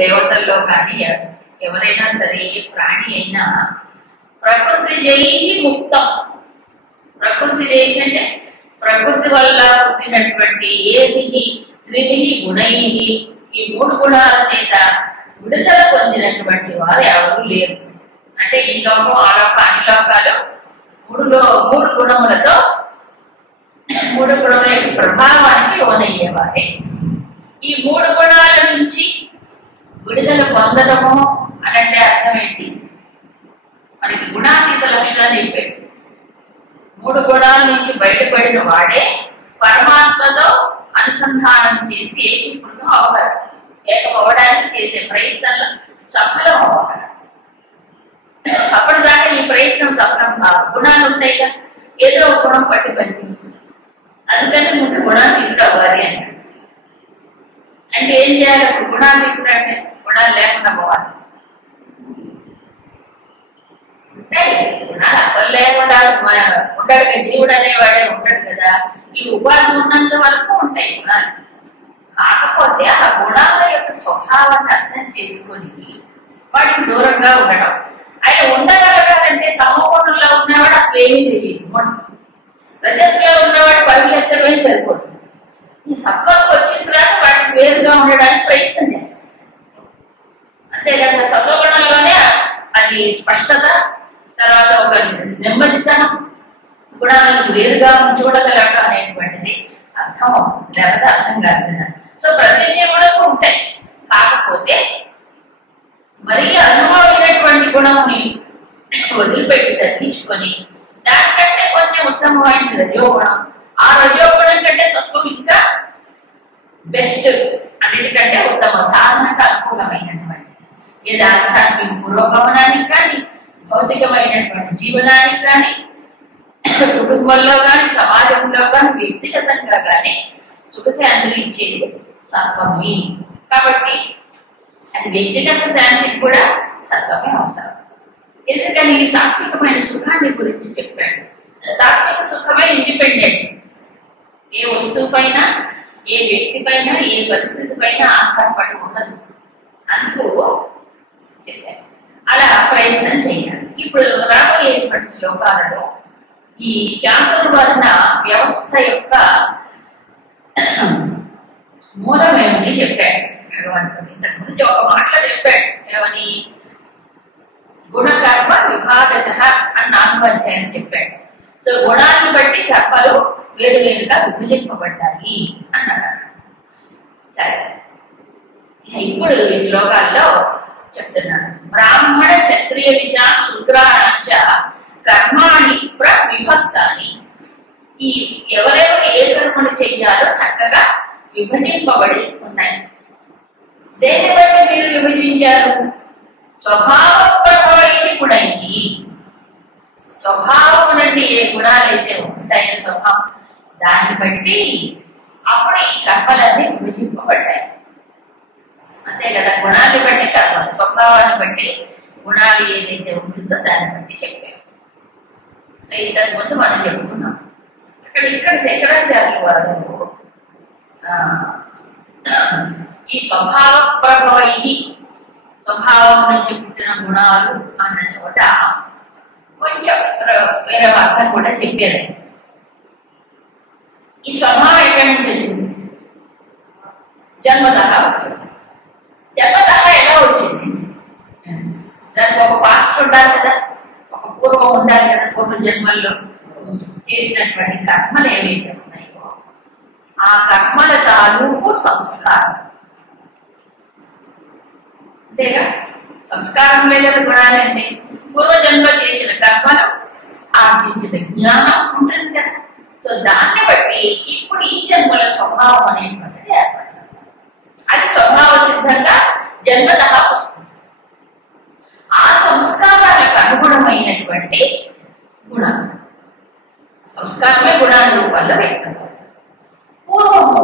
దేవతల్లో కానీ ఎవరైనా సరే ప్రాణి అయినా ప్రకృతి జయి ముక్తం. ప్రకృతి జయి అంటే ప్రకృతి వల్ల పుట్టినటువంటి ఏది త్రిభి గుణై, ఈ 3 గుణాల చేత విడుదల పొందినటువంటి వారు ఎవరు లేరు. అంటే ఈ లోకం ఆ లోకం అన్ని లోకాలు 3 గుణములతో 3 గుణముల యొక్క ప్రభావానికి లోనయ్యేవారే. ఈ 3 గుణాల నుంచి విడుదల పొందడము అనంటే అర్థం ఏంటి? మనకి గుణాతీత లక్షణాలు చెప్పాడు. 3 గుణాల నుంచి బయటపడిన వాడే పరమాత్మతో అనుసంధానం చేసి ఏకీకృతం అవ్వగలరు. ఏకమవ్వడానికి చేసే ప్రయత్నంలో సఫలం అవ్వగలరు. అప్పటిదాకా ఈ ప్రయత్నం సఫలం కాదు. గుణాలు ఉంటాయి కదా, ఏదో ఒక గుణం పట్టి పనిచేస్తుంది. అందుకని ముందు గుణాతీతుడు అవ్వాలి అంటారు. అంటే ఏం చేయాలి? అప్పుడు గుణాతీతుడు అంటే గుణాలు లేకుండా పోవాలి. గుణాలు అసలు లేకుండా ఉంటాడు కదా, జీవుడు అనేవాడే ఉంటాడు కదా. ఈ ఉపాధి ఉన్నంత వరకు ఉంటాయి గుణాలు. కాకపోతే ఆ గుణాల యొక్క స్వభావాన్ని అర్థం చేసుకొని వాటికి దూరంగా ఉండడం. ఆయన ఉండగలగాలంటే తమ గుణంలో ఉన్నవాడు అసలు ఏమీ తెలియదు. గుణం రజస్సులో ఉన్నవాడు 10 లక్షలు వేసి సరిపోతుంది. ఈ సత్వంకి వచ్చిన తర్వాత వాటికి వేరుగా ఉండడానికి ప్రయత్నం చేస్తాం. అంతేకాదు సత్వగుణంలోనే అది స్పష్టత, తర్వాత ఒక నెమ్మదితనం, గుణాలను వేరుగా చూడగలగడం అనేటువంటిది అర్థం లేకపోతే అర్థం కాదు కదా. సో ప్రతి గుణము ఉంటాయి. కాకపోతే మరీ అనుభవమైనటువంటి గుణముని వదిలిపెట్టి తగ్గించుకొని దానికంటే కొంచెం ఉత్తమమైన రజోగుణం, ఆ రజోగుణం కంటే తత్వం ఇంకా బెస్ట్, అన్నిటికంటే ఉత్తమ సాధనకు అనుకూలమైనటువంటి ఏది ఆధ్యాత్మిక పురోగమనానికి కానీ, భౌతికమైనటువంటి జీవనానికి కానీ, కుటుంబంలో కానీ, సమాజంలో కానీ, వ్యక్తిగతంగా కానీ సుఖశాంతిని ఇచ్చేది సత్వమే. కాబట్టి అది వ్యక్తిగత శాంతికి కూడా సత్వమే అవసరం. ఎందుకని సాత్వికమైన సుఖాన్ని గురించి చెప్పాడు. సాత్విక సుఖమే ఇండిపెండెంట్. ఏ వస్తువు పైన, ఏ వ్యక్తి పైన, ఏ పరిస్థితి పైన ఆధారపడి ఉండదు. అందుకు చెప్పారు. అలా ప్రయత్నం చేయాలి. ఇప్పుడు రాబోయేటువంటి శ్లోకాలలో ఈ చాతుర్వర్ణ వ్యవస్థ యొక్క మూలమేమని చెప్పాడు భగవంతుడు. ఇంతకు ముందు ఒక మాటలో చెప్పాడు. ఏమని? గుణకర్మ విభాగశ అని 4వ అధ్యాయం చెప్పాడు. సో గుణాలను బట్టి కర్మలు వేరువేరుగా విభజింపబడ్డాయి అన్నాడు. సరే, ఇప్పుడు ఈ శ్లోకాల్లో చెప్తున్నాను. బ్రాహ్మణ క్షత్రియ విషాం శూద్రాణాంచ కర్మాణి ప్రవిభక్తాని. ఈ ఎవరెవరు ఏ కర్మలు చెయ్యాలో చక్కగా విభజింపబడి ఉన్నాయి. దేని బట్టి మీరు విభజించారు? స్వభావ ప్రభావిని గుణైంది. స్వభావం నుండి ఏ గుణాలైతే ఉంటాయో స్వభావం, దాన్ని బట్టి అప్పుడు ఈ కర్మలన్నీ విభజింపబడ్డాయి. అంతే కదా, గుణాన్ని బట్టి కర్మలు, స్వభావాన్ని బట్టి గుణాలు ఏదైతే ఉంటుందో దాన్ని బట్టి చెప్పారు. సో ఇంతకు ముందు మనం చెప్పుకున్నాం. ఇక్కడ శంకరాచార్యుల వారు ఈ స్వభావ ప్రభావై, స్వభావం నుంచి పుట్టిన గుణాలు అన్న చోట కొంచెం వేరే అర్థం కూడా చెప్పారు. ఈ స్వభావం ఎక్కడి నుంచి వచ్చింది? జన్మతః వచ్చింది. జన్మతః ఎలా వచ్చింది? దానికి ఒక పాస్ట్ ఉండాలి కదా, ఒక పూర్వం ఉండాలి కదా. పూర్వ జన్మల్లో చేసినటువంటి కర్మలు ఏవైతే ఉన్నాయో ఆ కర్మల తాలూకు సంస్కారం. అంతేగా, సంస్కారం లేదా గుణాలంటే పూర్వజన్మ చేసిన కర్మలు, ఆర్జించిన జ్ఞానం ఉంటుంది కదా. సో దాన్ని బట్టి ఇప్పుడు ఈ జన్మల స్వభావం అనేటువంటిది ఏర్పడుతుంది. అది స్వభావ సిద్ధంగా జన్మతః వస్తుంది. ఆ సంస్కారాలకు అనుగుణమైనటువంటి గుణం, సంస్కారమే గుణాల రూపంలో వ్యక్తం. పూర్వము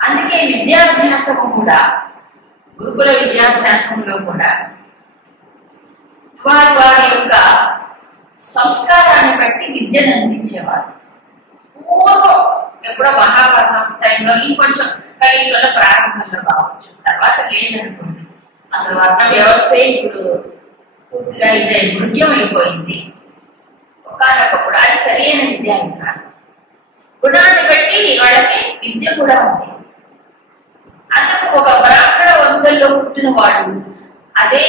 అందుకే విద్యాభ్యాసము కూడా, గురుకుల విద్యాభ్యాసంలో కూడా వారి వారి యొక్క సంస్కారాన్ని బట్టి విద్యను అందించేవారు. పూర్వం ఎప్పుడో మహాభారతం టైంలో ఇంకొంచెం కలియుగంలో ప్రారంభంలో కావచ్చు, తర్వాత లేదనుకోండి. అసలు వర్ణ వ్యవస్థే ఇప్పుడు పూర్తిగా ఇదే నృత్యం అయిపోయింది. ఒకనొకప్పుడు అది సరైన విద్య అంటారు. గుణాన్ని బట్టి వాళ్ళకి విద్య కూడా ఉంది. అందుకు ఒక బ్రాహ్మణ వంశంలో పుట్టిన వాడు అదే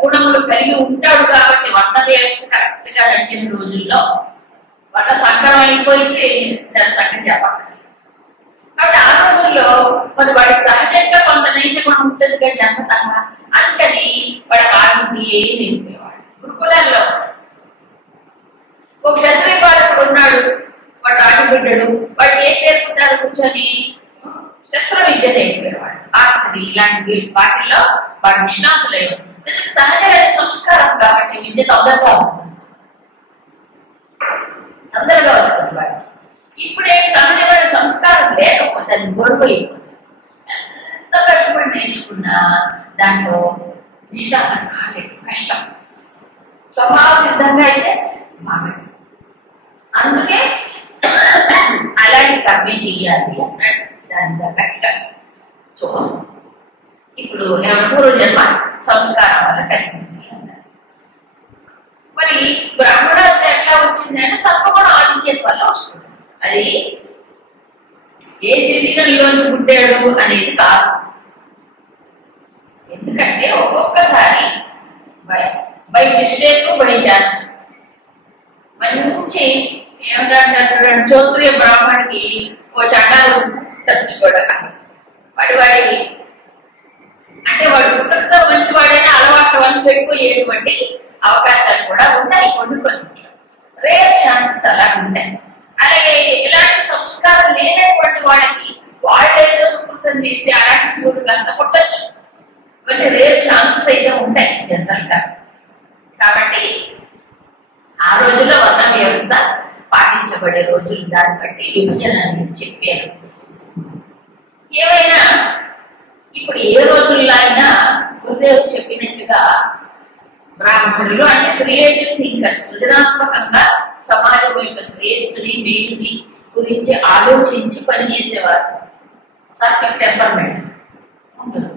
గుణములు కలిగి ఉంటాడు కాబట్టి వర్ణ వ్యవస్థ కరెక్ట్ గా నడిచిన రోజుల్లో వర్ణ సంకరం అయిపోయింది, దాని సంగతి చెప్పాలి. కాబట్టి ఆ రోజుల్లో మరి వాడికి సహజంగా కొంత నైజ గుణం ఉంటుంది కదా జన్మతంగా. అందుకని వాడికి ఆనంది ఏం నేర్పేవాడు గురుకులాల్లో. ఒక క్షత్రియ బాలకుడు ఉన్నాడు, వాడు ఆడిబిడ్డడు, వాడు ఏం నేర్పుతారు కూర్చొని శస్త్ర విద్య నేర్పేవాడు. ఆర్చరీ ఇలాంటి వాటిల్లో వాడు నిష్ణాతులేడు. సహజమైన సంస్కారం కాబట్టి విద్య తొందరగా ఉంటుంది, తొందరగా వస్తుంది వాడికి. ఇప్పుడే సహజమైన సంస్కారం లేకపోతే అది గొడవైపోతుంది. ఎంత కట్టుబడి నేర్చుకున్నా దాంట్లో నిష్ఠానం కాలేదు, కష్టం. స్వభావ సిద్ధంగా అయితే బాగా. అందుకే అలాంటి కర్మే చెయ్యాలి అన్నాడు దాని తగ్గట్టుగా. సో ఇప్పుడు పూర్వజన్మ సంస్కారం వల్ల కలిగింది అన్నారు. మరి బ్రాహ్మణత్వం ఎట్లా వచ్చింది అంటే సర్వగుణ ఆధిక్యత వల్ల వస్తుంది. అది ఏ శరీరంలో పుట్టాడు అనేది కాదు. ఎందుకంటే ఒక్కొక్కసారి బై మిస్టేక్ బై ఛాన్స్ మంచి ఏమంటారు క్షోత్రియ బ్రాహ్మణికి ఓ చండాలు తచ్చుకోవడం వాడి అంటే వాడు పుట్టడంతో మంచివాడైనా అలవాటు వల్ల చెడిపోయేటువంటి అవకాశాలు కూడా ఉన్నాయి కొన్ని రేర్ ఛాన్సెస్ అలా ఉంటాయి. అలాగే ఇలాంటి సంస్కారం లేనటువంటి వాళ్ళకి వాళ్ళేదో సుకృతం చేసి అలాంటి చూడు కనుక పుట్టచ్చు. కొన్ని రేర్ ఛాన్సెస్ అయితే ఉంటాయి జనరల్ గా. కాబట్టి ఆ రోజుల్లో వర్ణ వ్యవస్థ పాటించబడే రోజులు దాన్ని బట్టి విభజన అనేది చెప్పారు. ఏమైనా ఇప్పుడు ఏ రోజుల్లో అయినా గురుదేవుడు చెప్పినట్టుగా బ్రాహ్మణులు అంటే క్రియేటివ్ థింకర్స్ సృజనాత్మకంగా సమాజం యొక్క శ్రేయస్సుని మేలుని గురించి ఆలోచించి పనిచేసేవారు. సర్ఫెక్ట్ టెంపర్మెంట్ ఉంటుంది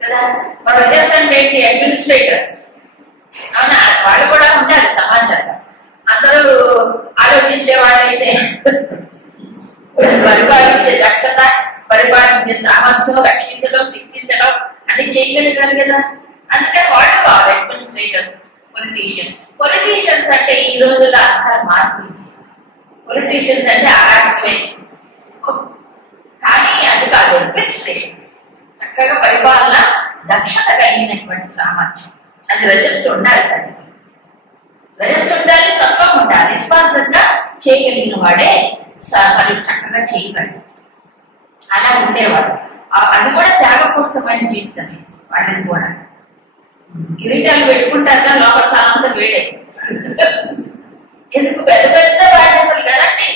కదా. మన రిలేషన్ ఏంటి అడ్మినిస్ట్రేటర్స్, అవునా, వాళ్ళు కూడా ఉండాలి సమాజంలో. అందరూ ఆలోచించే వాళ్ళైతే పరిపాలించే దక్షత, పరిపాలించే సామర్థ్యం, రక్షించడం, శిక్షించడం అన్ని చేయగలిగారు కదా. అందుకే వాళ్ళు కావాలి అడ్మినిస్ట్రేటర్స్, పొలిటీషియన్స్ అంటే ఈ రోజుల్లో అంతా మారుతుంది. పొలిటీషియన్స్ అంటే ఆరాటమే, కానీ అది కాదు అడ్మినిస్ట్రేషన్. చక్కగా పరిపాలన దక్షత కలిగినటువంటి సామర్థ్యం, అది రజస్సు ఉండాలి. దానికి రజస్సు ఉండాలి, సత్వం ఉండాలి. నిస్వార్థంగా చేయగలిగిన వాడే మరి చక్కగా చేయగలడు. అలా ఉండేవాడు. అది కూడా త్యాగపూరితమైన జీవితమే వాళ్ళని కూడా. కిరీటాలు పెట్టుకుంటారు లోపల తనంతా వేడే. ఎందుకు పెద్ద పెద్ద బాధ్యతలు కదండి.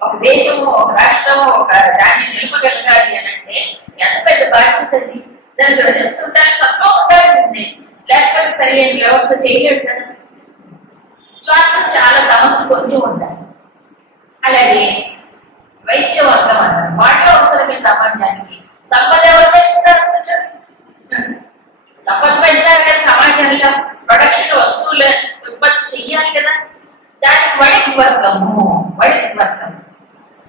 ఒక దేశము, ఒక రాష్ట్రము, ఒక దాన్ని నిలపగలగాలి అని అంటే ఎంత పెద్ద బాధ్యత అది. దానికి రజస్సు ఉండాలి, సత్వం ఉండాల్సిందే, లేకపోతే సరైన వ్యవస్థ చేయలేడు కదా. స్వార్థం చాలా తమస్సు కొంచెం ఉండాలి. అలాగే వైశ్యవర్గం అన్నారు, వాటిలో అవసరమే సమాజానికి. సంపద ఎవరు పెంచుతారు? సంపద పెంచాలి కదా. సమాజంలో ప్రొడక్షన్ వస్తువులు ఉత్పత్తి చెయ్యాలి కదా. దానికి వడికి వర్గము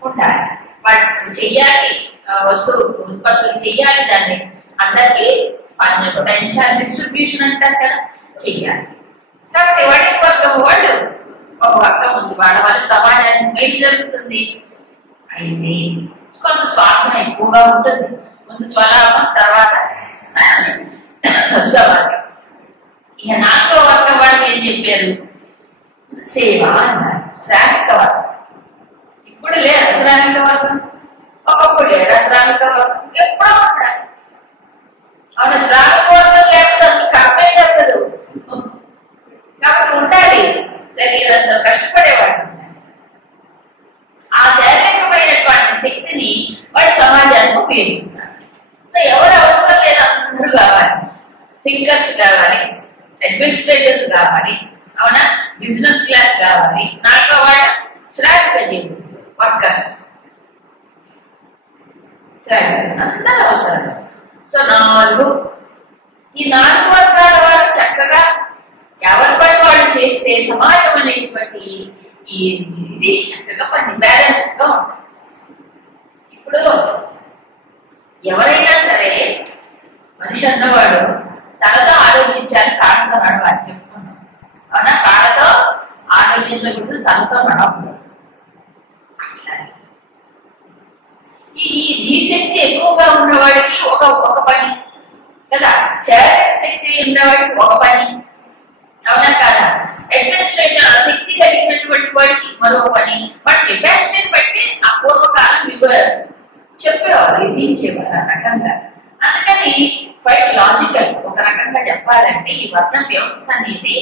ఉండాలి. వాటి చెయ్యాలి, వస్తువులు ఉత్పత్తులు చెయ్యాలి, దాన్ని అందరికి పెంచాలి, డిస్ట్రిబ్యూషన్ అంటారు కదా, చెయ్యాలి. కాబట్టి వడికి వర్గం వాళ్ళు ఒక వర్గం ఉంది, వాళ్ళ వల్ల సమాజానికి మేలు జరుగుతుంది. అయితే కొంత స్వార్థం ఎక్కువగా ఉంటుంది. ముందు స్వలాభం, తర్వాత సమాజం. ఇక 4వ వర్గం వాళ్ళకి ఏం చెప్పారు? సేవ అన్నారు. శ్రామిక వర్గం. ఇప్పుడు లేదా శ్రామిక వర్గం, ఒకప్పుడు లేదా శ్రామిక వర్గం, ఎప్పుడో ఉంటారు. అవును, శ్రామిక వర్గం లేకపోతే అసలు కర్మే జరగదు. కాబట్టి ఉండాలి, శరీరంతో కష్టపడేవాడు. ఆ శారీరకమైనటువంటి శక్తిని వాడు సమాజానికి ఉపయోగిస్తారు. సో ఎవరు అవసరం లేదు, అందరూ కావాలి. థింకర్స్ కావాలి, అడ్మినిస్ట్రేటర్స్ కావాలి, అవునా, బిజినెస్ క్లాస్ కావాలి. 4వ వాడు శ్రామిక జీవులు, వర్కర్స్. సరే, అందరూ అవసరం. సో 4 ఈ 4 వర్గాల వారు చక్కగా ఎవరి పని వాళ్ళు చేస్తే సమాజం అనేటువంటి ఇది చక్కగా పని బ్యాలెన్స్ గా ఉంటుంది. ఇప్పుడు ఎవరైనా సరే మనిషి అన్నవాడు తనతో ఆలోచించాలి, కాళ్ళతో నడవాలి చెప్పుకున్నాం. అవునా? కాళ్ళతో ఆలోచించకూడదు, తనతో నడవకూడదు. ఈ శక్తి ఎక్కువగా ఉన్నవాడికి ఒక పని కదా, శారీరక శక్తి ఉన్నవాడికి ఒక పని. అవునా కాదా? అడ్మినిస్ట్రేషన్ శక్తి కలిగినటువంటి వాడికి మరో పని. వాడి కెపాసిటీని బట్టి ఆ పూర్వకాలం చెప్పేవారు, విధించేవారు ఆ రకంగా. అందుకని క్వైట్ లాజికల్. ఒక రకంగా చెప్పాలంటే ఈ వర్ణ వ్యవస్థ అనేది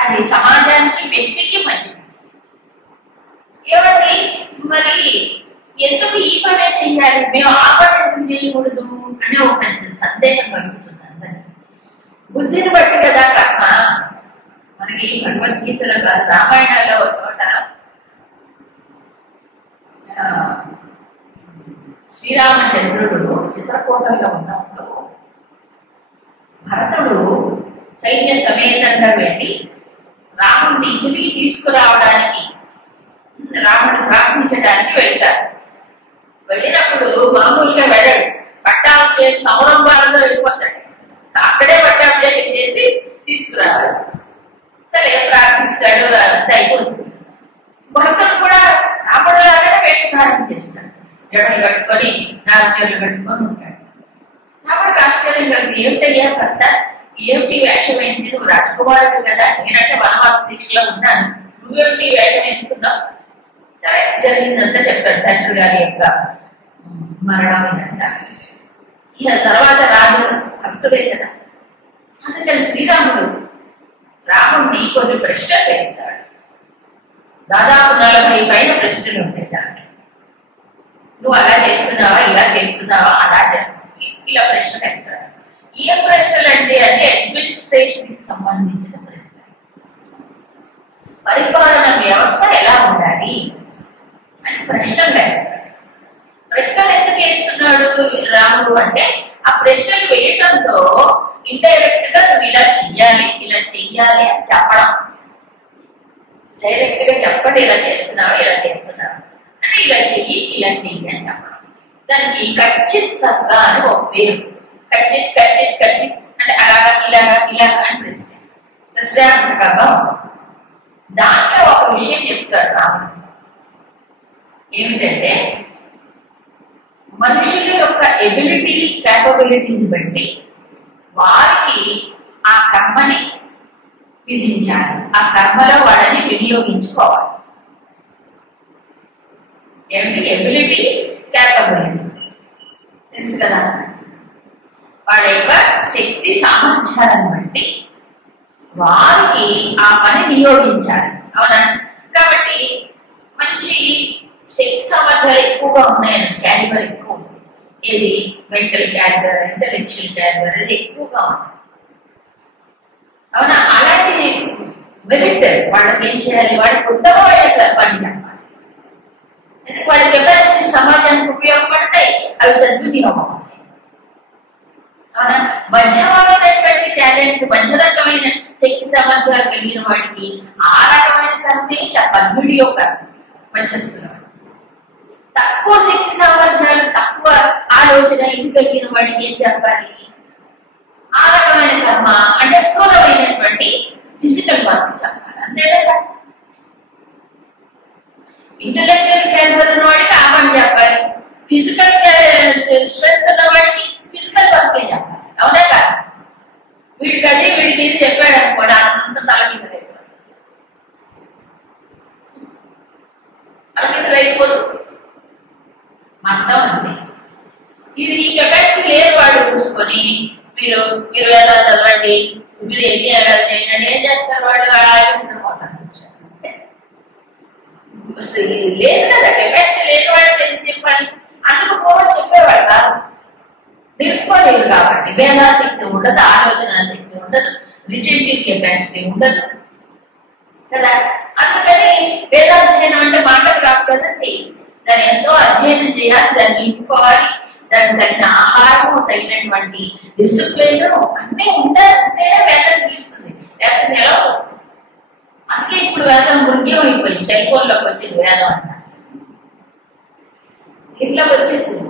అది సమాజానికి, వ్యక్తికి మంచిది. ఏమండి మరి ఎందుకు ఈ పనే చెయ్యాలి, మేము ఆ పని ఎందుకు చేయకూడదు అనే ఒక సందేహం కలుగుతుంది అందరికి. బుద్ధిని బట్టి కదా కర్మ. మనకి భగవద్గీతలో రామాయణాల్లో చోట శ్రీరామచంద్రుడు చిత్రకూటంలో ఉన్నప్పుడు భరతుడు సైన్య సమేతంగా వెళ్ళి రాముడిని ఇంటికి తీసుకురావడానికి, రాముడిని ప్రార్థించడానికి వెళ్తారు. వెళ్ళినప్పుడు మామూలుగా వెళ్ళాడు, పట్టాభిషేకం సంరంభాలతో వెళ్ళిపోతాడు. అక్కడే పట్టాభిషేకం చేసి తీసుకురావాలి. సరే ప్రార్థిస్తాడు, అంతా అయిపోతుంది. భక్తులు కూడా రాముడులాగానే వేషధారణ చేస్తాడు. జడలు కట్టుకొని, నాలుగేళ్ళు కట్టుకొని ఉంటాడు. రాముడికి ఆశ్చర్యం కలిగి, ఏమిటయ్యా భర్త, ఏమిటి వేషం ఏంటి, నువ్వు రాజకుమారుడు కదా, నేనంటే వనవాస దీక్షలో ఉన్నాను, నువ్వేమిటి వేషం వేసుకున్నావు? సరే జరిగిందంతా చెప్పాడు. తండ్రి గారి యొక్క మరణమైందంట. ఇక తర్వాత రాముడు భక్తుడే కదా, అందుకని శ్రీరాముడు రాముడిని కొన్ని ప్రశ్నలు వేస్తాడు. దాదాపు 40 పైన ప్రశ్నలు ఉంటాయి దాంట్లో. నువ్వు అలా చేస్తున్నావా, ఇలా చేస్తున్నావా, అలా ఇలా ప్రశ్నలు వేస్తాడు. ఏ ప్రశ్నలు అంటే అడ్మినిస్ట్రేషన్ కి సంబంధించిన ప్రశ్నలు. పరిపాలన వ్యవస్థ ఎలా ఉండాలి అని ప్రశ్నలు వేస్తాడు. ప్రశ్నలు ఎందుకు వేస్తున్నాడు రాముడు అంటే, ఆ ప్రశ్నలు వేయటంతో ఇండైరెక్ట్ గా నువ్వు ఇలా చెయ్యాలి, ఇలా చెయ్యాలి అని చెప్పడం. డైరెక్ట్ గా చెప్పండి, ఇలా చేస్తున్నావు, ఇలా చేస్తున్నావు అంటే ఇలా చెయ్యి, ఇలా చెయ్యి అని చెప్పడం. దానికి ఖచ్చిత్ సత్తా అని ఒక పేరు. ఖచ్చిత్ ఖచ్చిత్ ఖచ్చిత్ అంటే అలాగా ఇలాగా ఇలాగా అని ప్రశ్నార్థకంగా ఉంటుంది. దాంట్లో ఒక విషయం చెప్తాడు రాముడు. ఏమిటంటే మనుషుల యొక్క ఎబిలిటీ, క్యాపబిలిటీని బట్టి వారికి ఆ కర్మని విధించాలి, ఆ కర్మలో వాళ్ళని వినియోగించుకోవాలి. ఏమిటి? ఎబిలిటీ, క్యాపబిలిటీ తెలుసు కదా. వాళ్ళ యొక్క శక్తి సామర్థ్యాలను బట్టి వారికి ఆ పని వినియోగించాలి. అవునా? కాబట్టి మంచి శక్తి సామర్థ్యాలు ఎక్కువగా ఉన్నాయని, క్యాలిబర్ ఎక్కువ ఉంది. ఇది మెంటల్ క్యాలిబర్, ఇంటలెక్చువల్ క్యాలిబర్ అది ఎక్కువగా ఉంది. అవునా? అలాంటి మెరిట్ వాళ్ళకి ఏం చేయాలి, వాళ్ళకి ఉత్తమమైన పని చెప్పాలి. ఎందుకు? వాళ్ళ కెపాసిటీ సమాజానికి ఉపయోగపడతాయి, అవి సద్వినియోగం అవుతాయి. అవునా? మధ్యమైనటువంటి టాలెంట్స్, మధ్యరకమైన శక్తి సామర్థ్యాలు కలిగిన వాడికి ఆ రకమైన కర్మే చెప్పాలి, వీడియో కర్మ పనిచేస్తున్నాడు. తక్కువ శక్తి సామర్థ్యాలు, తక్కువ ఆలోచన ఇది కలిగిన వాడికి ఏం చెప్పాలి, ఆ రకమైన కర్మ అంటే స్థూలమైనటువంటి ఫిజికల్ వర్క్ చెప్పాలి. అంతే కదా. ఇంటలెక్చువల్ క్యాలిబర్ ఉన్న వాడికి ఆ పని చెప్పాలి, ఫిజికల్ స్ట్రెంత్ ఉన్న వాడికి ఫిజికల్ వర్కే చెప్పాలి. అవునా కదా. వీడికి అది వీడికి ఇది చెప్పాడు అనుకోండి, అంత తల మీద అయిపోదు మొత్తం అంతే. ఇది ఈ కెపాసిటీ లేని వాడు చూసుకొని మీరు ఎలా చదవండి, మీరు ఎన్ని ఎలా చేయండి, ఏం చేస్తారు వాడు పోతారు. లేదు కదా, కెపాసిటీ లేని వాడికి ఏం చెప్పాలి. అందుకు పోవడం చెప్పేవాడు కాదు, నిలుపుకోలేదు. కాబట్టి మేధాశక్తి ఉండదు, ఆలోచన శక్తి ఉండదు, రిటెంటివ్ కెపాసిటీ ఉండదు కదా. అందుకని వేదాధ్యయనం అంటే మాటలు కాదు కదండి. దాన్ని ఎంతో అధ్యయనం చేయాలి, దాన్ని నింపుకోవాలి, దానికి తగిన ఆహారము, తగినటువంటి డిసిప్లిన్ అన్నీ ఉంటేనే వేదం తీస్తుంది, లేకపోతే ఎలా? అందుకే ఇప్పుడు వేదం మృగ్యం అయిపోయింది, టెలిఫోన్లోకి వచ్చింది వేదం అంట, ఇంట్లోకి వచ్చేసింది.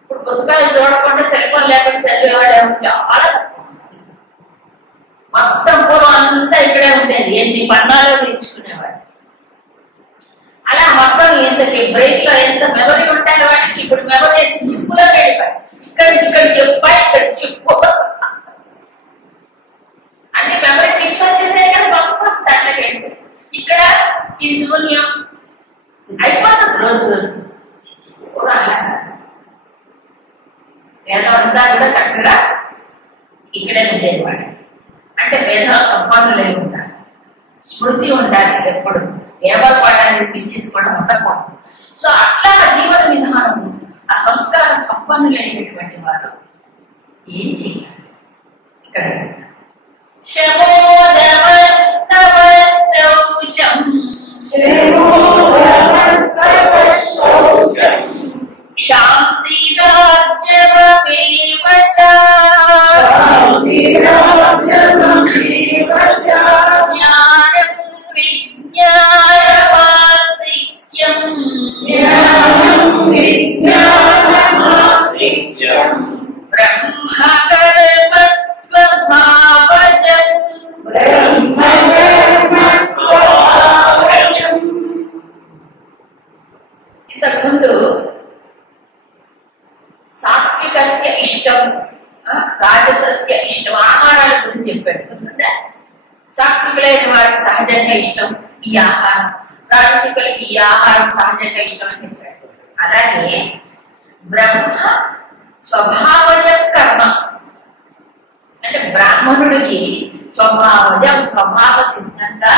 ఇప్పుడు పుస్తకాలు చూడకుండా టెలిఫోన్ లేకుండా చదివేవాడు చాలా మొత్తం పూర్వం అంతా ఇక్కడే ఉండేది, ఎన్ని పన్నాలో నేర్చుకునేవాడు. అలా మొత్తం ఇంతకి బ్రెయిన్ లో ఎంత మెమరీ ఉంటాయి వాటికి, ఇప్పుడు మెమరీ చిప్పులో వెళ్ళిపోయి ఇక్కడ చెప్పా ఇక్కడ చెప్పు అన్ని మెమరీ చిప్స్ వచ్చేసాయి కదా, మొత్తం తగ్గలేదు. ఇక్కడ ఈ శూన్యం అయిపోతుంది రోజు రోజు. వేదం అంతా కూడా చక్కగా ఇక్కడే ఉండేది వాడు. అంటే వేదం సంపన్నులై ఉండాలి, స్మృతి ఉండాలి, ఎప్పుడు ఎవరు పడడానికి పిచ్చింది కూడా ఉండకూడదు. సో అట్లా జీవన విధానం, ఆ సంస్కారం సంపన్నులైనటువంటి వారు ఏం చేయాలి? ఇక్కడ శాంతి జ్ఞానం విజ్ఞానమాస్తిక్యం బ్రహ్మకర్మ స్వభావజం ఇంతకుముందు సాత్వికస్య ఇష్టం, రాజసస్య ఇష్టం, ఆహారాల గురించి చెప్పాడు. సాత్వికులైన వారికి సహజంగా ఇష్టం ఈ ఆహారం, రాజసికులకి ఈ ఆహారం సహజంగా ఇష్టం అని చెప్పాడు. అలాగే బ్రహ్మ స్వభావజం కర్మ అంటే బ్రాహ్మణుడికి స్వభావజం, స్వభావ సిద్ధంగా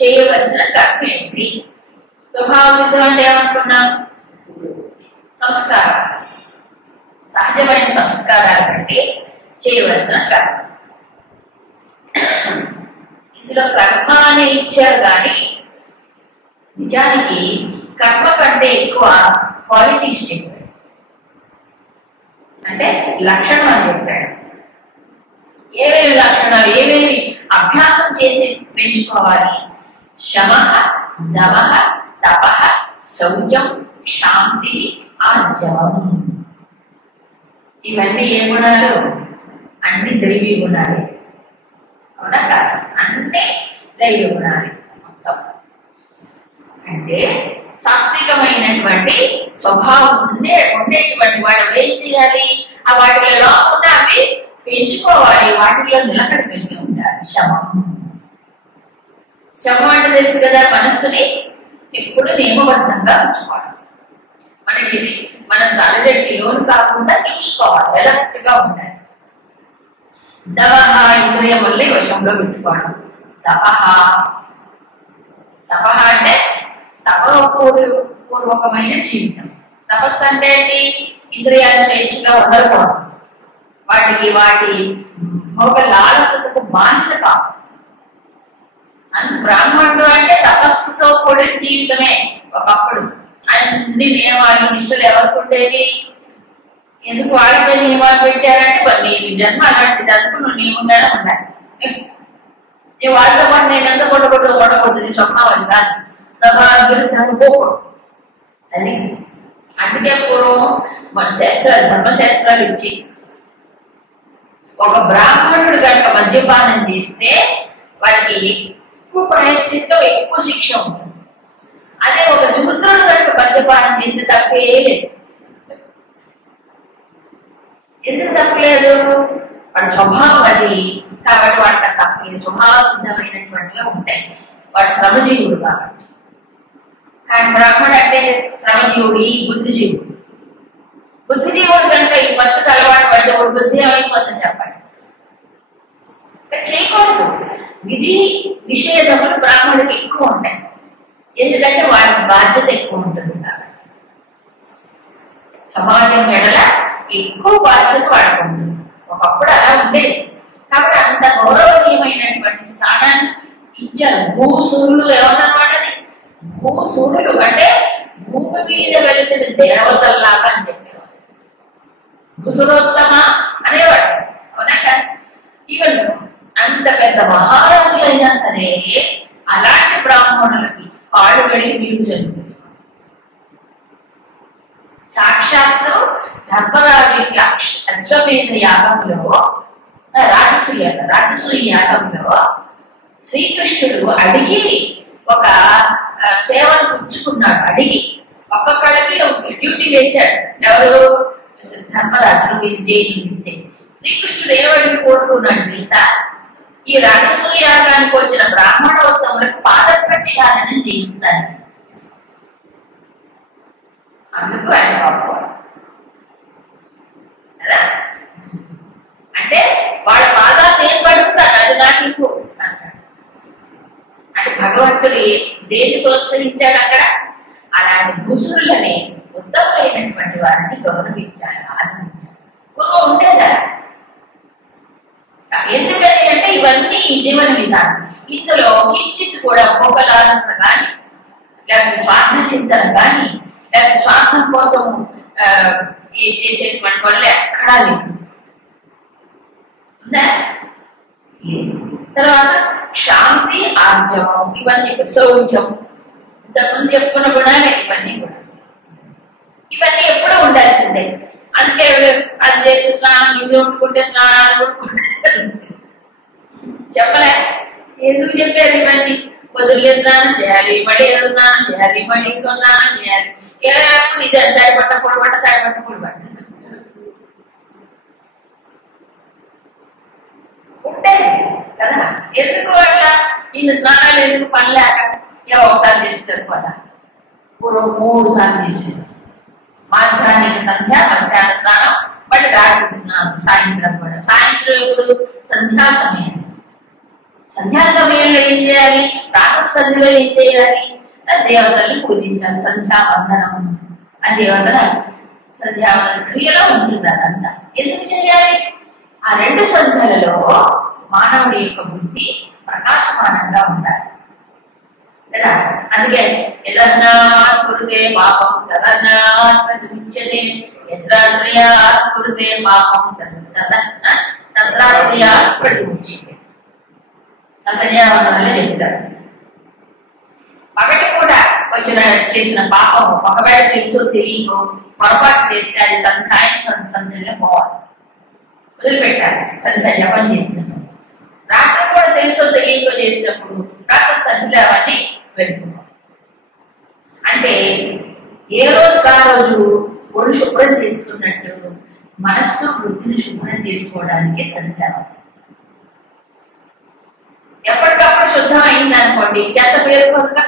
చేయవలసిన కర్మ ఏంటి? స్వభావ సిద్ధం అంటే ఏమనుకున్నాం? సంస్కారం, సహజమైన సంస్కారాలు బట్టి చేయవలసిన కర్మ. ఇందులో కర్మ అనే ఇచ్చారు కానీ నిజానికి కర్మ కంటే ఎక్కువ క్వాలిటీస్ చెప్పాడు, అంటే లక్షణం అని చెప్పాడు. ఏమేమి లక్షణాలు, ఏమేమి అభ్యాసం చేసి పెంచుకోవాలి? శమః, దమః, తపః, శౌచం, శాంతి, ఆర్జవం. ఇవన్నీ ఏ గుణాలు? అన్ని దైవీ గుణాలే, అవునా కాదు? అన్ని దైవ గుణాలే మొత్తం. అంటే సాత్వికమైనటువంటి స్వభావం ఉండేటువంటి వాడు ఏం చేయాలి? ఆ వాటిలో లోపల అవి పెంచుకోవాలి, వాటిలో నిలకడ కలిగి ఉండాలి. శమం, శమం అంటే తెలుసు కదా, మనస్సుని ఎప్పుడు నియమబద్ధంగా ఉంచుకోవాలి. మనకి మనసు అలజడి లోను కాకుండా చూసుకోవాలి, ఎలర్ట్గా ఉండాలి. దవహ, ఇంద్రియం వల్ల వశంలో పెట్టుకోవడం. తపహ, తపహ అంటే తపపూర్వకమైన జీవితం. తపస్సు అంటే ఏంటి? ఇంద్రియాలు స్వేచ్ఛగా వదలకూడదు, వాటి భోగ లాలసతకు బానిస కాదు. బ్రాహ్మణుడు అంటే తపస్సుతో కూడిన జీవితమే. ఒకప్పుడు అన్ని నియమాలు నిష్ఠలు ఎవరికి ఉండేవి? ఎందుకు వాళ్ళకే నియమాలు పెట్టారంటే నీ జన్మ అలాంటిది అనుకు నువ్వు నియమంగానే ఉండాలి. నీ వాళ్ళతో పాటు నేను ఎంత కొట్టకూడదు నీ స్వప్నం అది కాదు, విరుద్ధాన్ని పోకూడదు. అది అందుకే పూర్వం మన శాస్త్రాలు, ధర్మశాస్త్రాలు ఇచ్చి ఒక బ్రాహ్మణుడు కనుక మద్యపానం చేస్తే వారికి ఎక్కువ ప్రాయశ్చిత్తం, ఎక్కువ శిక్ష ఉంటుంది. అదే ఒక శూద్రుడు కనుక మద్యపానం చేస్తే తప్పే లేదు. ఎందుకు తప్పలేదు? వాడి స్వభావం అది కాబట్టి వాడికి తప్పలేదు. స్వభావ సిద్ధమైనటువంటిగా ఉంటాయి, వాడు శ్రమజీవుడు కాబట్టి. కానీ బ్రాహ్మణుడు అంటే శ్రమజీవుడు, ఈ బుద్ధిజీవుడు. బుద్ధిజీవుడు కనుక ఈ మత్తుకు అలవాటు పడితే బుద్ధి ఏమైపోతుంది చెప్పండి? చేయకూడదు. విధి నిషేధములు బ్రాహ్మణుడికి ఎక్కువ ఉంటాయి, ఎందుకంటే వాడి బాధ్యత ఎక్కువ ఉంటుంది కాబట్టి. సమాజం ఎడల ఎక్కువ బాధ్యత వాడుకుంటుంది. ఒకప్పుడు అలా ఉండేది కాబట్టి అంత గౌరవనీయమైనటువంటి స్థానాన్ని ఇచ్చారు. భూసూరులు ఏమన్నా వాడని, భూసూరులు అంటే భూమి మీద వెలిసిన దేవతల్లాగా అని చెప్పేవాడు. భుసురోత్తమ అనేవాడు. అవునా కదా? ఈవెన్ అంత పెద్ద మహారాజులైనా సరే అలాంటి బ్రాహ్మణులకి కాళ్ళు కడిగి నీళ్లు జరుగుతుంది. సాక్షాత్తు ధర్మరాజుకి అశ్వమేధ యాగంలో రాజసూయ యాగంలో శ్రీకృష్ణుడు అడిగి ఒక సేవను పుచ్చుకున్నాడు. అడిగి ఒక్కొక్కడికి డ్యూటీ వేశాడు. ఎవరు? ధర్మరాజు విద్య. శ్రీకృష్ణుడు ఏమడిగి కోరుకున్నాడు తెలుసా? ఈ రాజసూయ యాగానికి వచ్చిన బ్రాహ్మణోత్తములకు పాదప్రక్షాళన చేయిస్తాను. అందుకు ఆయన పాపం అంటే వాళ్ళ పాదాలు ఏం పడుకుంటారు, అది నాకు అంటాడు. అంటే భగవంతుడు దేన్ని ప్రోత్సహించాడు అక్కడ? అలాంటి భూసురులని ఉత్తమమైనటువంటి వారిని గౌరవించాలి, ఆనందించాలి. గురువు ఉండేదా? ఎందుకని అంటే ఇవన్నీ జీవన విధానం. ఇందులో కించిత్ కూడా భోగలాలస కానీ, లేకపోతే స్వార్థ చింతన కానీ, లేకపోతే స్వార్థం కోసము చేసేటువంటి వాళ్ళు ఎక్కడా లేదు. తర్వాత శాంతి, ఆర్జవం, ఇవన్నీ సౌఖ్యం, ఇంతకుముందు చెప్పుకున్న గుణాలే ఇవన్నీ ఎప్పుడూ ఉండాల్సిందే. అందుకే అది చేసే స్నానం, ఇది వండుకుంటే స్నానాలు కొట్టుకుంటే చెప్పలే. ఎందుకు చెప్పారు ఇవన్నీ? పొద్దున్నే స్నానం చేయాలి, మళ్ళీ ఏదో స్నానం చేయాలి, మళ్ళీ ఇంకో స్నానం చేయాలి. ఏప్పుడు ఇది తడిపట్ట పొడిపట్ట తడిపట్ట పొడిపట్ట ఉంటాయి కదా. ఎందుకు అట్లా? ఈయన స్నానాలు ఎందుకు పనిలేక ఒకసారి చేస్తారు కదా. పూర్వం 3 సార్లు చేసేది. మాధ్యాహ్నిక సంధ్య, మధ్యాహ్న స్నానం, మళ్ళీ రాత్రి స్నానం, సాయంత్రం కూడా. సాయంత్రం ఇప్పుడు సంధ్యా సమయం. సంధ్యా సమయంలో ఏం చేయాలి? ప్రాతః సంధ్యలో ఏం చేయాలి? దేవతల్ని పూజించాలి. సంధ్యావందనం ఆ దేవతల సంధ్యావందన క్రియలో ఉంటుంది అదంతా. ఎందుకు చేయాలి? ఆ 2 సంధ్యలలో మానవుడి యొక్క బుద్ధి ప్రకాశమానంగా ఉండాలి కదా. అందుకే యదన్నాత్ కురుతే పాపం తదన్నాత్ ప్రతిముచ్యతే, యద్రాత్రయాత్ కురుతే పాపం తద్రాత్రయాత్ ప్రతిముచ్యతే. సంధ్యావందనలో చెప్తాడు. పగటి కూడా వచ్చిన చేసిన పాపం ఒకవేళ తెలుసో తెలియకో పొరపాటు చేస్తే అది సాయంత్రం సంధ్యలో పోవాలి, వదిలిపెట్టాలి. సంధ్య జపం చేస్తున్నాం. రాత్రి కూడా తెలుసో తెలియకో చేసినప్పుడు ప్రాతః సంధ్యలో అవన్నీ పెట్టుకోవాలి. అంటే ఏ రోజు ఆ రోజు ఒళ్ళు శుభ్రం చేసుకున్నట్టు మనస్సు బుద్ధిని శుభ్రం చేసుకోవడానికి సంధ్య. ఎప్పటికప్పుడు శుద్ధం అయింది అనుకోండి, చెత్త పేరుకోగా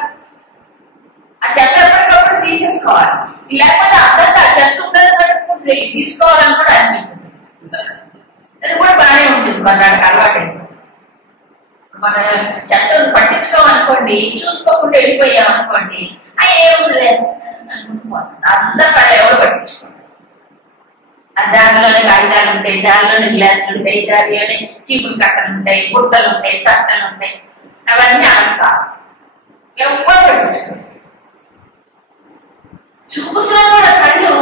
ఆ చెత్త ఎప్పటికప్పుడు తీసేసుకోవాలి. లేకపోతే అర్థంగా చెత్త ఉండదు తీసుకోవాలని కూడా అనిపించింది. అది కూడా బాగానే ఉంటుంది. మనకి అలవాటు అయిపోతుంది. మన చెత్త పట్టించుకోమనుకోండి, చూసుకోకుండా వెళ్ళిపోయాం అనుకోండి, ఏముంది లేదు అందరూ వాళ్ళు ఎవరు పట్టించుకోండి. దానిలోనే కాగితాలు ఉంటాయి, దానిలోనే గ్లాసులు ఉంటాయి, దానిలోనే చీపురు కట్టలు ఉంటాయి, గుట్టలు ఉంటాయి, చట్టలు ఉంటాయి. అవన్నీ అంతా ఎవరు పట్టించుకోండి. చూసినా కూడా కళ్ళు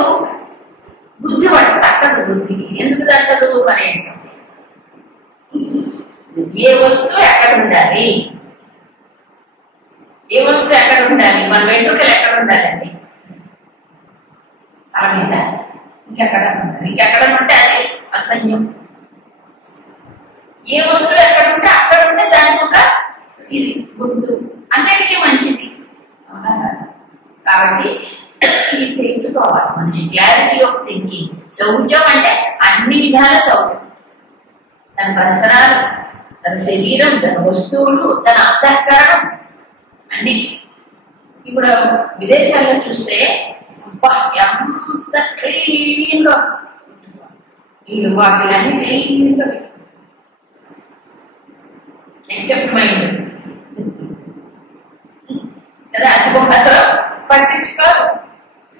బుద్ధి పడి తక్కదు. బుద్ధికి ఎందుకు తక్కదు అని ఏ వస్తువు ఎక్కడ ఉండాలి, ఏ వస్తువు ఎక్కడ ఉండాలి, మన వెంట్రుకలు ఎక్కడ ఉండాలండి? తల మీద. ఇంకెక్కడ ఉంటే అది అసహ్యం. ఏ వస్తువు ఎక్కడ ఉంటే అక్కడ ఉంటే దాని యొక్క ఇది గుర్తు అన్నిటికీ మంచిది. అవునా? కాబట్టి ఇది తెలుసుకోవాలి మనిషి. Clarity of thinking. శౌర్యం అంటే అన్ని విధాల శౌర్యం. తన పరిసరాలు, తన శరీరం, తన వస్తువులు, తన అంతఃకరణం అన్ని. ఇప్పుడు విదేశాల్లో చూస్తే ఎంత క్లీన్ గా ఇల్లు వాటిలన్నీ క్లీన్ గా ఎక్సెప్ట్ మైండ్ కదా. అది మాత్రం పట్టించుకోరు.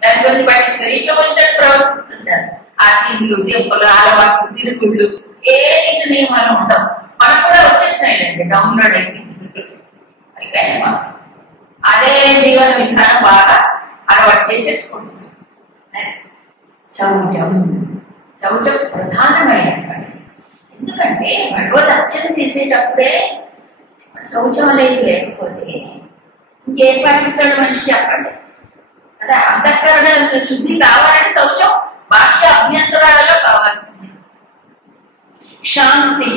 దాని గురించి పట్టించుకోరు. ఇంట్లో వచ్చినట్టు ప్రవర్తిస్తుంటారు. ఆ తిండ్లు, చెప్పులు, అలవాట్లు, తిరుగుళ్ళు, ఏ నీతి నియమాలు ఉండవు. మనకు కూడా వచ్చేసినాయండి, డౌన్లోడ్ అయిపోయింది. అయిపోయింది. అదే జీవన విధానం బాగా అలవాటు చేసేసుకుంటున్నాం. శౌచం శౌచం ప్రధానమైనటువంటి. ఎందుకంటే భగవద్ అర్చన చేసేటప్పుడే శౌచం అనేది లేకపోతే ఇంకేం పాటిస్తాడు మనిషి చెప్పండి కదా. అంతఃకరణ శుద్ధి కావాలంటే శౌచం బాహ్య అభ్యంతరాలలో కావాల్సింది. శాంతి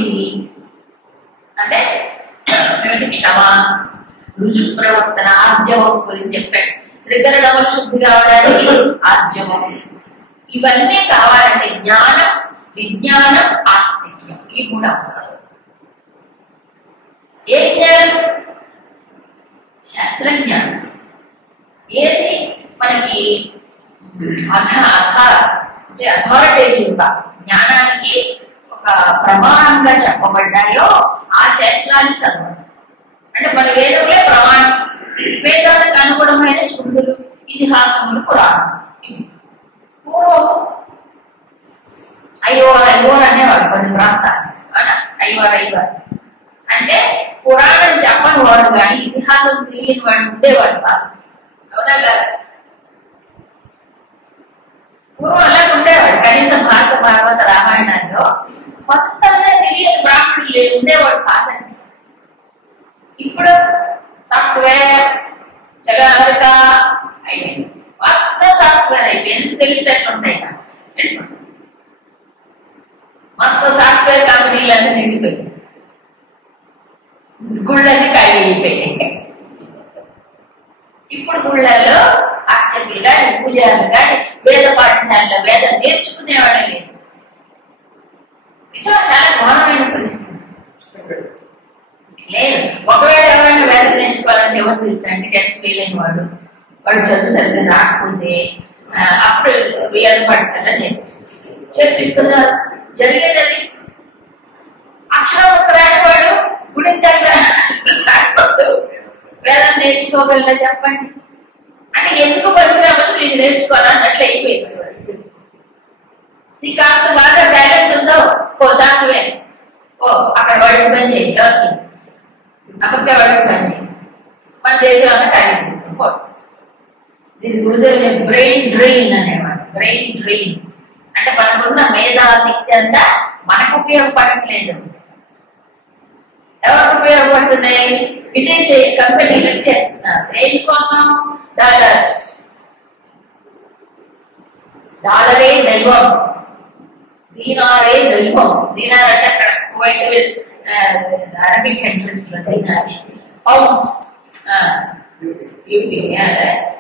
అంటే క్షమ, రుజు ప్రవర్తన, ఆర్జవం గురించి చెప్పాడు. త్రికరణములు శుద్ధి కావడానికి ఆర్జవం, ఇవన్నీ కావాలంటే జ్ఞానం, విజ్ఞానం, ఆస్తిక్యం, ఈ మూడు అవసరం. ఏ జ్ఞానం? శాస్త్రజ్ఞానం. ఏది మనకి అథారిటేటివ్గా జ్ఞానానికి ఒక ప్రమాణంగా చెప్పబడ్డాయో ఆ శాస్త్రాన్ని చదవడం. అంటే మన వేదములే ప్రమాణం. వేదాలకు అనుగుణమైన శృతులు, ఇతిహాసములు, పురాణం. పూర్వం అయ్యోరు అనేవాడు కొన్ని ప్రాంతాలు. అయ్యవారు అంటే పురాణం చెప్పని వాడు కానీ ఇతిహాసం తెలియని వాడు ఉండేవాడు కాదు. అవునా కదా? పూర్వం అలా ఉండేవాడు. కనీసం భాగవత రామాయణంలో మొత్తంగా తెలియని బ్రాహ్మణులు ఉండేవాడు కాదండి. ఇప్పుడు సాఫ్ట్వేర్ అమెరికా అయిపోయింది, మొత్తం సాఫ్ట్వేర్ అయిపోయింది. తెలిసేట్లు ఉంటాయి కదా, మొత్తం సాఫ్ట్వేర్ కంపెనీలన్నీ నిండిపోయింది. గుళ్ళన్నీ ఖాళీ అయిపోయాయి. ఇప్పుడు గుళ్ళల్లో అర్చకులు కానీ పూజారులు కానీ వేద పాఠశాలలో వేదం నేర్చుకునేవాడే లేదు. చాలా ఘోరమైన పరిస్థితి లేదు. ఒకవేళ ఎవరైనా వేదం నేర్చుకోవాలంటే ఎవరు తెలుసండి? టెన్త్ ఫెయిల్ అయిన వాడు చదువు సరిగ్గా రాకపోతే అప్పుడు వేద పాఠశాల చేర్పిస్తున్నారు. జరిగేది అది. అక్షరం రాని వాడు గుడించాడు వేదం నేర్చుకోగలరా చెప్పండి? అంటే ఎందుకు పనికిరాబట్టి ఇది నేర్చుకోవాలన్నట్లు అయిపోయింది. నీకు కాస్త బాగా టాలెంట్ ఉందో సాఫ్ట్వేర్, అక్కడ వాడికి పని చేయండి, ఓకే అక్కడికే వాడికి పని చేయండి, మన దేశంలో టాలెంట్ తీసుకో. దీని గురుదేవుని బ్రెయిన్ డ్రెయిన్ అనేవాడు. బ్రెయిన్ డ్రెయిన్ అంటే మనకున్న మేధాశక్తి అంతా మనకు ఉపయోగపడట్లేదు. ఎవరికి ఉపయోగపడుతున్నాయి? విదేశీ కంపెనీలకు చేస్తున్నారు. దేనికోసం? డాలర్స్. డాలరే దైవం, దీనారే దైవం. దీనార్ అంటే అక్కడ కువైట్ విత్ అరబిక్ కంట్రీస్ లో దీనార్. Pounds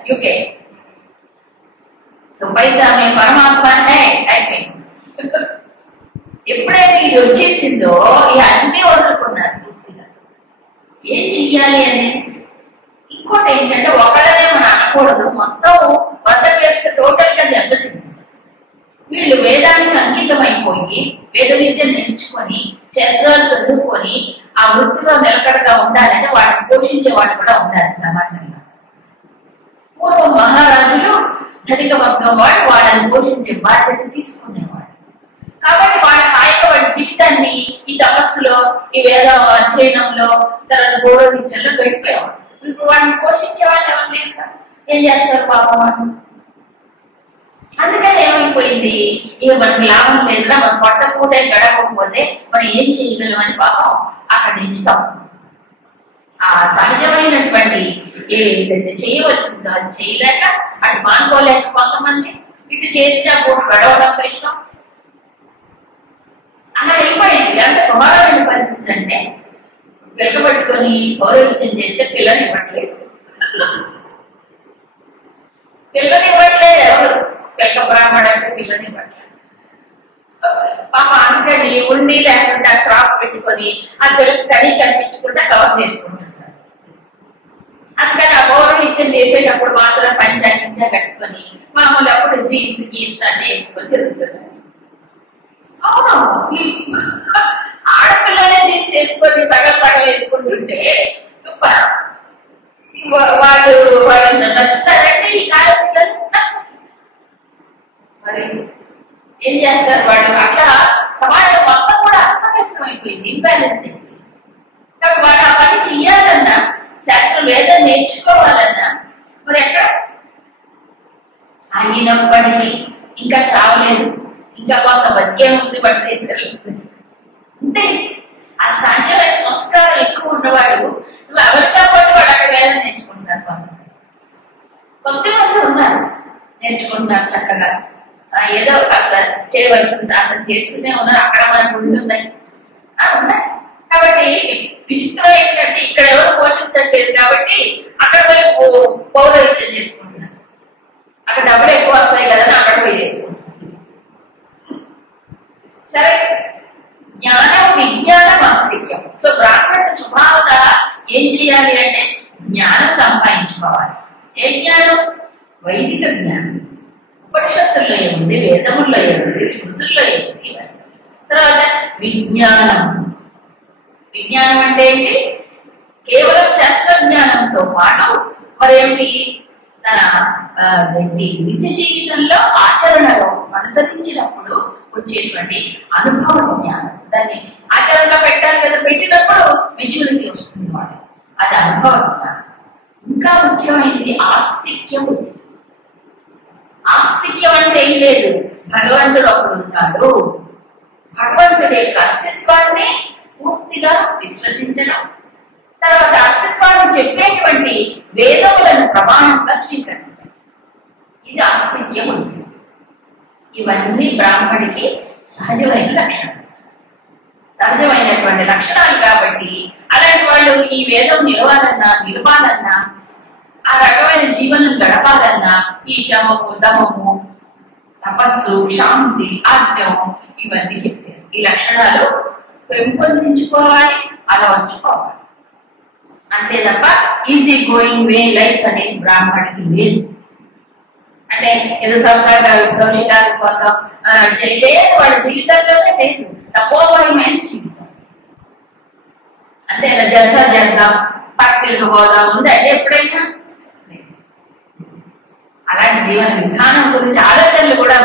UK. సో పైసా మీ పరమాత్మ అయిపోయింది. ఎప్పుడైతే ఇది వచ్చేసిందో ఇక అన్ని వదులుకున్నారు పూర్తిగా. ఏం చెయ్యాలి అని. ఇంకోటి ఏంటంటే ఒకళ్ళనే మనం అనకూడదు, మొత్తం 100 వ్యక్తి టోటల్ గా దెబ్బతింది. వీళ్ళు వేదానికి అంకితమైపోయి వేద విద్య నేర్చుకొని శాస్త్రాలు చదువుకొని ఆ వృత్తిలో నిలకడగా ఉండాలంటే వాటిని పోషించే వాళ్ళు కూడా ఉండాలి సమాజంలో. పూర్వం మహారాజులు ధనిక వర్గం వాడు వాళ్ళని పోషించే బాధ్యత తీసుకునేవాడు. కాబట్టి వాళ్ళ హాయిగా వాడి జీవితాన్ని ఈ తపస్సులో, ఈ వేద అధ్యయనంలో, తర్వాత గౌరవించడంలో గడిపేవాడు. ఇప్పుడు వాడిని పోషించే వాళ్ళు ఎవరు లేక ఏం చేస్తారు పాపం వాళ్ళు. అందుకని ఏమైపోయింది, ఇక మనకు లాభం లేదురా, మనం పొట్ట పూట గడవకపోతే మనం ఏం చేయగలం అని పాపం అక్కడి నుంచి తప్పు. ఆ సహజమైనటువంటి ఏదైతే చేయవలసిందో అది చేయలేక అటు మానుకోలేక కొంతమంది, ఇటు చేసినా పూట గడవడం కష్టం. అలా అయిపోయింది. అంత ఘోరమైన పరిస్థితి అంటే వెళ్లబట్టుకొని గౌరవించం చేస్తే పిల్లనివ్వట్లేదు. పిల్లనివ్వట్లేదు ఎవరు? పెద్ద బ్రాహ్మణ అంటే పిల్లనివ్వట్లేదు. పాప అందుకని ఉండి లేకుండా క్రాప్ పెట్టుకొని ఆ పిల్లకి కనీ కనిపించకుండా కవర్ చేసుకుంటున్నారు. అందుకని ఆ గౌరవించం చేసేటప్పుడు మాత్రం పంచాంగంగా కట్టుకొని మామూలు అప్పుడు జీన్స్ గీన్స్ అన్ని వేసుకొని తిరుగుతున్నారు. అవును, ఆడపిల్లనే జీన్స్ వేసుకొని సగం సగం వేసుకుంటుంటే వాళ్ళు నచ్చుతారంటే ఈ కాలం పిల్లలు మరి ఏం చేస్తారు వాళ్ళు? అట్లా సమాజం మొత్తం కూడా అస్తవ్యస్తం అయిపోయింది, ఇంబ్యాలెన్స్ అయిపోయింది. కాబట్టి వాళ్ళు ఆ పని చెయ్యాలన్నా, శాస్త్రం వేదం నేర్చుకోవాలన్నా మరి ఎక్కడ అయినప్పటికీ ఇంకా చావలేదు, ఇంకా కొంత బతికే ఉంది పట్టేసరి అంటే ఆ సహజమైన సంస్కారం ఎక్కువ ఉన్నవాడు నువ్వు ఎవరితో పాటు వాడు అక్కడ వేదం నేర్చుకుంటున్నారు. కొంతమంది ఉన్నారు నేర్చుకుంటున్నారు చక్కగా, ఏదో కాస్త చేయవలసిన అర్థం చేస్తూనే ఉన్నారు. అక్కడ మనకు ఉంటున్నాయి ఉన్నాయి. కాబట్టి విచిత్రం ఏంటంటే ఇక్కడ ఎవరు పోషించట్లేదు కాబట్టి అక్కడ పోయి పౌరహిత్యం చేసుకుంటున్నారు. అక్కడ డబ్బులు ఎక్కువ వస్తాయి కదా అక్కడ పోయి చేసుకుంటున్నారు. సరే, జ్ఞానం విజ్ఞానం ఆస్తిక్యం. సో బ్రాహ్మణుడు స్వభావత ఏం చేయాలి అంటే జ్ఞానం సంపాదించుకోవాలి. ఏ జ్ఞానం? వైదిక జ్ఞానం. ఉపనిషత్తుల్లో ఏముంది, వేదముల్లో ఏముంది, స్మృతుల్లో ఏముంది. తర్వాత విజ్ఞానం. విజ్ఞానం అంటే ఏంటి? కేవలం శాస్త్రజ్ఞానంతో పాటు మరేమిటి తన నిత్య జీవితంలో ఆచరణలో అనుసరించినప్పుడు వచ్చేటువంటి అనుభవ జ్ఞానం. దాన్ని ఆచరణలో పెట్టాలి కదా, పెట్టినప్పుడు మెచ్యూరిటీ వస్తుంది వాడు, అది అనుభవ జ్ఞానం. ఇంకా ముఖ్యమైనది ఆస్తిక్యం. ఆస్తిక్యం అంటే ఏం లేదు, భగవంతుడు ఒకడు ఉంటాడు, భగవంతుడి యొక్క అస్తిత్వాన్ని పూర్తిగా విశ్వసించడం, తర్వాత అస్తిత్వాన్ని చెప్పేటువంటి వేదములను ప్రమాణంగా స్వీకరించడం, ఇది ఆస్తిక్యం ఉంటుంది. ఇవన్నీ బ్రాహ్మడికి సహజమైన లక్షణాలు, సహజమైనటువంటి లక్షణాలు. కాబట్టి అలాంటి వాళ్ళు ఈ వేదం నిలవాలన్నా ఆ రకమైన జీవనం గడపాలన్నా ఈ శమము, దమము, తపస్సు, శాంతి, ఆజ్ఞము ఇవన్నీ చెప్పారు. ఈ లక్షణాలు పెంపొందించుకోవాలి, అలవర్చుకోవాలి. అంతే తప్ప ఈజీ గోయింగ్ వే లైఫ్ అనేది బ్రాహ్మడికి లేదు. అంటే ఏదో సరదాగా విప్లవించాలి పోతాం లేదు, వాడి జీవితంలోనే లేదు. తపోవరమైన జీవితం అంతే. జల్సా చేద్దాం, పార్టీలకు పోదాం ఉంది అంటే ఎప్పుడైనా అలాంటి జీవన విధానం గురించి ఆలోచనలు కూడా